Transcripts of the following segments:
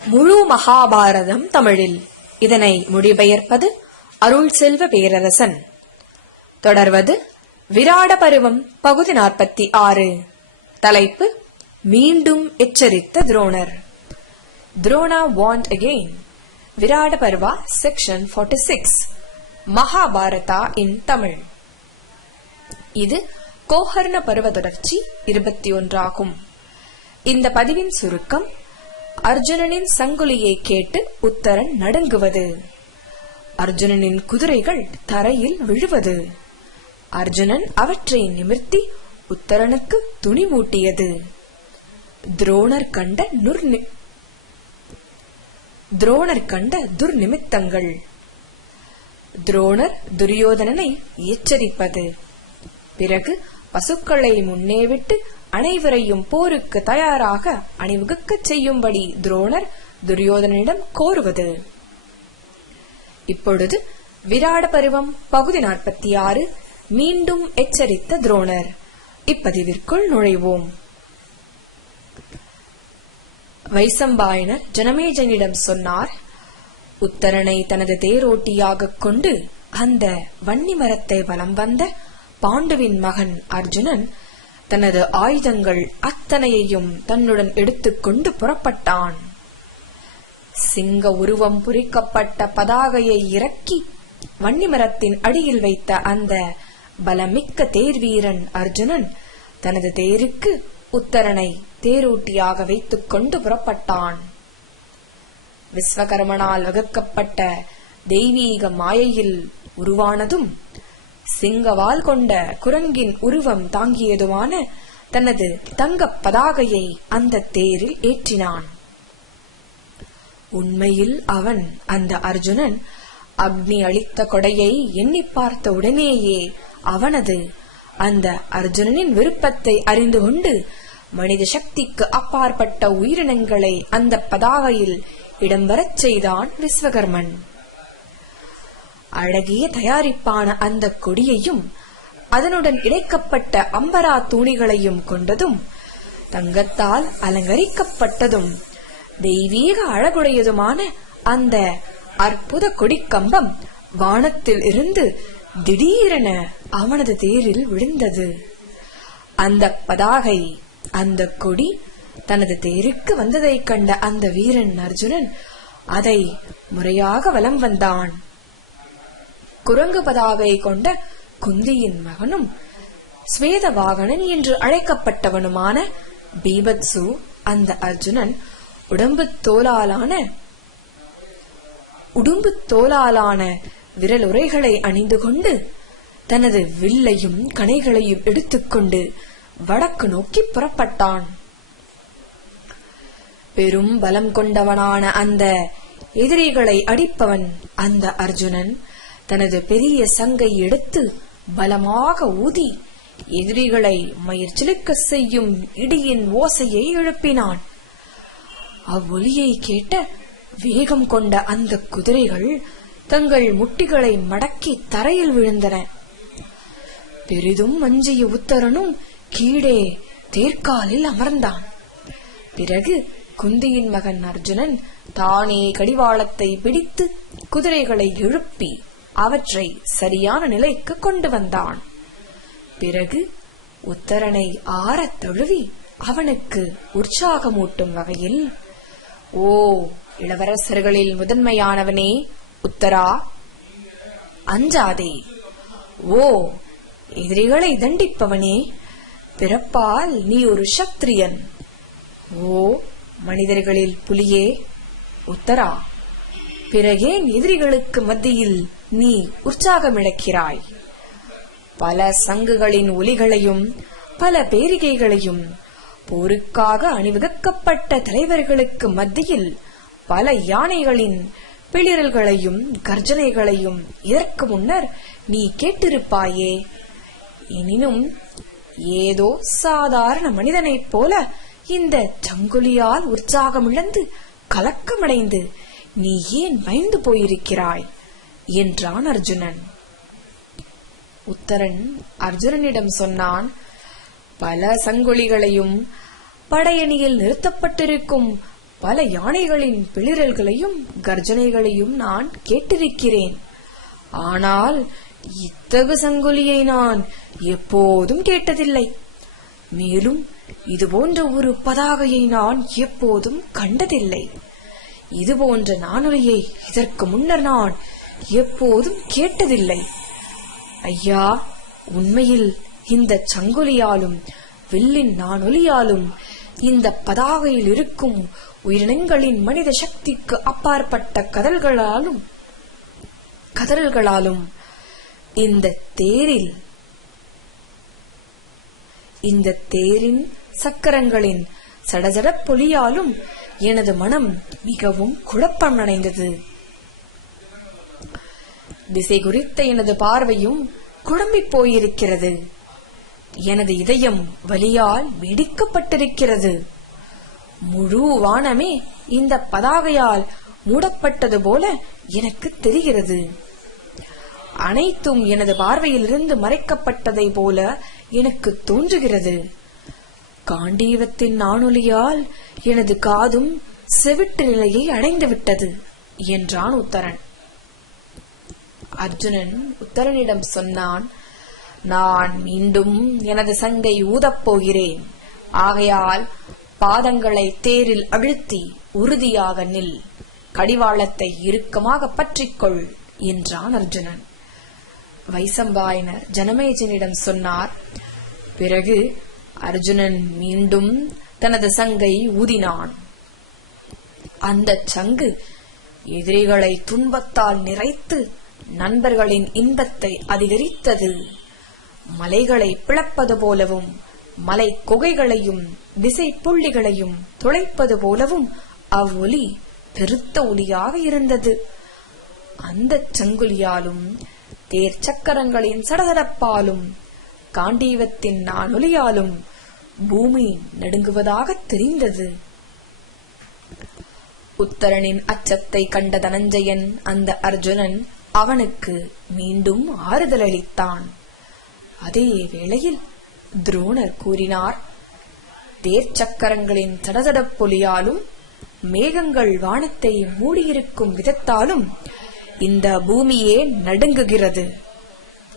முழு மகாபாரதம் தமிழில். இதனை மொழிபெயர்ப்பது அருள் செல்வ பேரரசன். தொடர்வது விராட பருவம் பகுதி 46. தலைப்பு: மீண்டும் எச்சரித்த Dronar. Drona warned again. Virata Parva section 46. Mahabharata in Tamil. இது கோஹர்ண பருவ தொடர்ச்சி 21 ஆகும். இந்த பதிவின் சுருக்கம்: அர்ஜுனனின் சங்குலியை கேட்டு உத்தரன் நடுங்குவது, அர்ஜுனனின் குதிரைகள் தரையில் விழுவது, அர்ஜுனன் அவற்றை நிமிர்த்தி உத்தரனுக்கு துணி மூட்டியது, துரோணர் கண்ட துர்நிமித்தங்கள், துரோணர் துரியோதனனை எச்சரிப்பது, பிறகு பசுக்களை முன்னே விட்டு அனைவரையும் போருக்கு தயாராக அணிவகுக்கச் செய்யும்படி துரோணர் துரியோதனிடம் கோருவது. இப்பொழுது விராட பருவம் பகுதி 46. மீண்டும் எச்சரித்த துரோணர். இப்பதிவிற்குள் நுழைவோம். வைசம்பாயனர் ஜனமேஜனிடம் சொன்னார்: உத்தரனை தனது தேரோட்டியாக கொண்டு அந்த வன்னி மரத்தை வலம் வந்த பாண்டுவின் மகன் அர்ஜுனன் தனது ஆயுதங்கள் அத்தனையையும் தன்னுடன் எடுத்துக்கொண்டு புறப்பட்டான். சிங்க உருவம் பொறிக்கப்பட்ட பதாகையை இறக்கி வன்னிமரத்தின் அடியில் வைத்த அந்த பலமிக்க தேர்வீரன் அர்ஜுனன் தனது தேருக்கு உத்தரனை தேரோட்டியாக வைத்துக் கொண்டு புறப்பட்டான். விஸ்வகர்மனால் வகுக்கப்பட்ட தெய்வீக மாயையில் உருவானதும் சிங்கவால் கொண்ட குரங்கின் உருவம் தாங்கியதுமான தனது தங்க பதாகையை அந்த தேரில் ஏற்றினான். உண்மையில் அவன், அந்த அர்ஜுனன், அக்னி அளித்த கொடையை எண்ணி பார்த்த உடனேயே அவனது அந்த அர்ஜுனனின் விருப்பத்தை அறிந்து கொண்டு மனித சக்திக்கு அப்பாற்பட்ட உயிரினங்களை அந்த பதாகையில் இடம்பெறச் செய்தான் விஸ்வகர்மன். அழகிய தயாரிப்பான அந்த கொடியையும் அதனுடன் இணைக்கப்பட்ட அம்பரா தூணிகளையும் கொண்டதும் தங்கத்தால் அலங்கரிக்கப்பட்டதும் தெய்வீக அழகுடையதுமான அந்த அற்புத கொடிக்கம்பம் வானத்தில் இருந்து திடீரென அவனது தேரில் விழுந்தது. அந்த பதாகை, அந்த கொடி தனது தேருக்கு வந்ததை கண்ட அந்த வீரன் அர்ஜுனன் அதை முறையாக வலம் வந்தான். குரங்கு பதாகை கொண்ட குந்தியின் மகனும் ஸ்வேத வாகனன் என்று அழைக்கப்பட்டவனுமான பீபத்சு அந்த அர்ஜுனன் உடும்பு தோலாலான விரலுறைகளை அணிந்து கொண்டு தனது வில்லையும் கணைகளையும் எடுத்துக்கொண்டு வடக்கு நோக்கி புறப்பட்டான். பெரும் பலம் கொண்டவனான அந்த எதிரிகளை அடிப்பவன் அந்த அர்ஜுனன் தனது பெரிய சங்கை எடுத்து பலமாக ஊதி எதிரிகளை மயிர்ச்சிலுக்க செய்யும் இடியின் ஓசையை எழுப்பினான். அவ்வொலியை கேட்ட வேகம் கொண்ட அந்த குதிரைகள் தங்கள் முட்டிகளை மடக்கி தரையில் விழுந்தன. பெரிதும் அஞ்சிய உத்தரனும் கீழே தேர்காலில் அமர்ந்தான். பிறகு குந்தியின் மகன் அர்ஜுனன் தானே கடிவாளத்தை பிடித்து குதிரைகளை எழுப்பி அவற்றை சரியான நிலைக்கு கொண்டு வந்தான். பிறகு உத்தரனை ஆறத் தழுவி அவனுக்கு உற்சாகமூட்டும் வகையில்: ஓ இளவரசர்களில் முதன்மையானவனே உத்தரா, அஞ்சாதே. ஓ எதிரிகளை தண்டிப்பவனே, பிறப்பால் நீ ஒரு சத்திரியன். ஓ மனிதர்களில் புலியே உத்தரா, பிறகேன் எதிரிகளுக்கு மத்தியில் நீ உற்சாகமிழக்கிறாய்? பல சங்குகளின் ஒலிகளையும் பல பேரிகைகளையும் போருக்காக அணிவகுக்கப்பட்ட தலைவர்களுக்கு மத்தியில் பல யானைகளின் பிளிரல்களையும் கர்ஜனைகளையும் இதற்கு முன்னர் நீ கேட்டிருப்பாயே. எனினும் ஏதோ சாதாரண மனிதனைப் போல இந்த சங்குலியால் உற்சாகமிழந்து கலக்கமடைந்து நீ ஏன் பயந்து போயிருக்கிறாய் என்றான் அர்ஜுனன். உத்தரன் அர்ஜுனனிடம் சொன்னான்: பல சங்கொலிகளையும் படையணியில் நிறுத்தப்பட்டிருக்கும் பல யானைகளின் பிளிரல்களையும் கர்ஜனைகளையும் நான் கேட்டிருக்கிறேன். ஆனால் இத்தகு சங்கொலியை நான் எப்போதும் கேட்டதில்லை. மேலும் இதுபோன்ற ஒரு பதாகையை நான் எப்போதும் கண்டதில்லை. இதுபோன்ற நானொலியை இதற்கு முன்னர் நான் எப்போதும் கேட்டதில்லை. ஐயா, உண்மையில் இந்த சங்கொலியாலும் வில்லின் நானொலியாலும் இந்த பதாகையில் இருக்கும் உயிரினங்களின் மனித சக்திக்கு அப்பாற்பட்ட கதறல்களாலும் இந்த தேரின் சக்கரங்களின் சடசடப் பொலியாலும் எனது மனம் மிகவும் குழப்பமடைந்தது. திசை குறித்த எனது பார்வையும் குழம்பிப் போயிருக்கிறது. எனது இதயம் வலியால் வெடிக்கப்பட்டிருக்கிறது. முழு வானமே இந்த பதாகையால் மூடப்பட்டது போல எனக்கு தெரிகிறது. அனைத்தும் எனது பார்வையிலிருந்து மறைக்கப்பட்டதை போல எனக்கு தோன்றுகிறது. காண்டீவத்தின் நானொலியால் எனது காதும் செவிட்டு நிலையை அடைந்துவிட்டது என்றான் உத்தரன். அர்ஜுனன் உத்தரனிடம் சொன்னான், நான் மீண்டும் எனது சங்கை ஊதப் போகிறேன். ஆகையால் பாதங்களை தேரில் அழுத்தி உறுதியாக நில், கடிவாளத்தை இறுக்கமாக பற்றிக்கொள் என்றான் அர்ஜுனன். வைசம்பாயனர் ஜனமேஜனிடம் சொன்னார். பிறகு அர்ஜுனன் மீண்டும் தனது சங்கை ஊதினான். அந்த சங்கு எதிரிகளை துன்பத்தால் நிறைத்து நண்பர்களின் இன்பத்தை அதிகரித்தது. மலைகளை பிளப்பது போலவும் மலை குகைகளையும் திசை புள்ளிகளையும் துளைப்பது போலவும் அவ்வொலி பெருத்த ஒலியாக இருந்தது. அந்த சங்குலியாலும் தேர் சக்கரங்களின் சடசடப்பாலும் காண்டீவத்தின் நானொலியாலும் பூமி நடுங்குவதாக தெரிந்தது. உத்தரனின் அச்சத்தை கண்ட தனஞ்சயன் அந்த அர்ஜுனன் அவனுக்கு மீண்டும் ஆறுதல் அளித்தான். அதே வேளையில் துரோணர் கூறினார், தேர் சக்கரங்களின் சடசடப்பொலியாலும் மேகங்கள் வானத்தை மூடியிருக்கும் விதத்தாலும் இந்த பூமியே நடுங்குகிறது.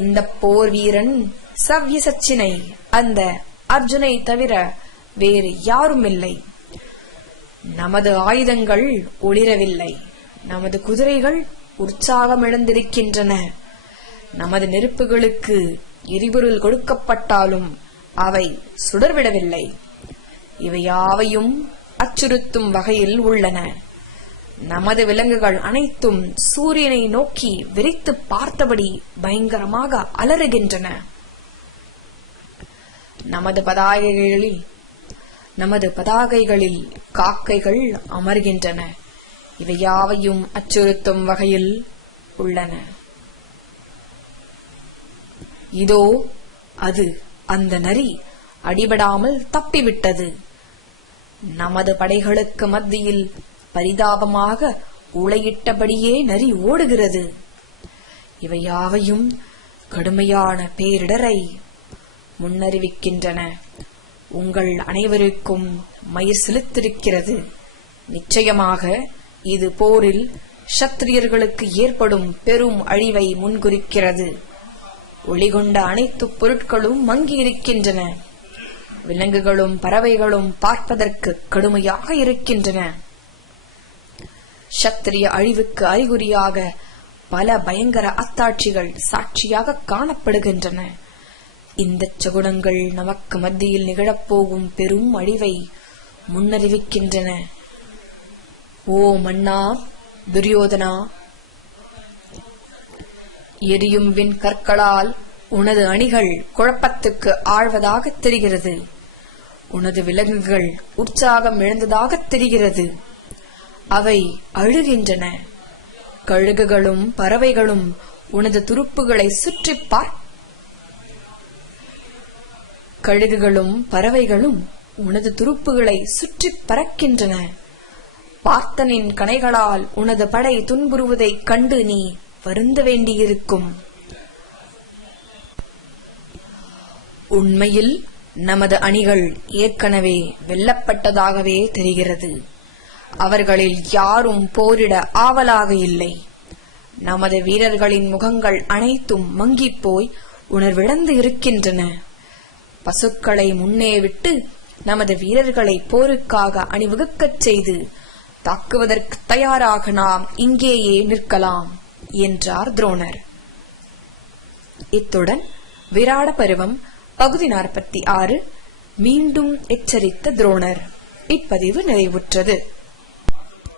இந்த போர் வீரன் சவ்யசச்சினை அந்த அர்ஜுனை தவிர வேறு யாரும் இல்லை. நமது ஆயுதங்கள் ஒளிரவில்லை. நமது குதிரைகள் உற்சாகமிழந்திருக்கின்றன. நமது நெருப்புகளுக்கு எரிபொருள் கொடுக்கப்பட்டாலும் அவை சுடர்விடவில்லை. இவையாவையும் அச்சுறுத்தும் வகையில் உள்ளன. நமது விலங்குகள் அனைத்தும் சூரியனை நோக்கி விரித்து பார்த்தபடி பயங்கரமாக அலறுகின்றன. நமது பதாகைகளில் காக்கைகள் அமர்கின்றன. இவையாவையும் அச்சுறுத்தும் வகையில் உள்ளன. இதோ அது, அந்த நரி அடிபடாமல் தப்பிவிட்டது. நமது படைகளுக்கு மத்தியில் பரிதாபமாக உளையிட்டபடியே நரி ஓடுகிறது. இவையாவையும் கடுமையான பேரிடரை முன்னறிவிக்கின்றன. உங்கள் அனைவருக்கும் மயிர் செலுத்திருக்கிறது. நிச்சயமாக இது போரில் சத்திரியர்களுக்கு ஏற்படும் பெரும் அழிவை முன்குறிக்கிறது. ஒளிகொண்ட அனைத்து பொருட்களும் மங்கியிருக்கின்றன. விலங்குகளும் பறவைகளும் பார்ப்பதற்கு கடுமையாக இருக்கின்றன. சத்திரிய அழிவுக்கு அறிகுறியாக பல பயங்கர அத்தாட்சிகள் சாட்சியாக காணப்படுகின்றன. இந்த சகுனங்கள் நமக்கு மத்தியில் நிகழப்போகும் பெரும் அழிவை முன்னறிவிக்கின்றன. ஓ மன்னா துரியோதனா, எரியும் விண் கற்களால் உனது அணிகள் குழப்பத்துக்கு ஆழ்வதாக தெரிகிறது. உனது விலங்குகள் உற்சாகம் இழந்ததாக தெரிகிறது. அவை அழுகின்றன. கழுகுகளும் பறவைகளும் உனது துருப்புகளை சுற்றி பறக்கின்றன. பார்த்தனின் கணைகளால் உனது படை துன்புறுவதைக் கண்டு நீ வருந்த வேண்டியிருக்கும். உண்மையில் நமது அணிகள் ஏற்கனவே வெல்லப்பட்டதாகவே தெரிகிறது. அவர்களில் யாரும் போரிட ஆவலாக இல்லை. நமது வீரர்களின் முகங்கள் அனைத்தும் மங்கிப்போய் உணர்விழந்து இருக்கின்றன. பசுக்களை முன்னே விட்டு நமது வீரர்களை போருக்காக அணிவகுக்கச் செய்து தாக்குவதற்கு தயாராக நாம் இங்கேயே நிற்கலாம் என்றார் துரோணர். இத்துடன் விராட பருவம் பகுதி 46 மீண்டும் எச்சரித்த துரோணர் இப்பதிவு நிறைவுற்றது.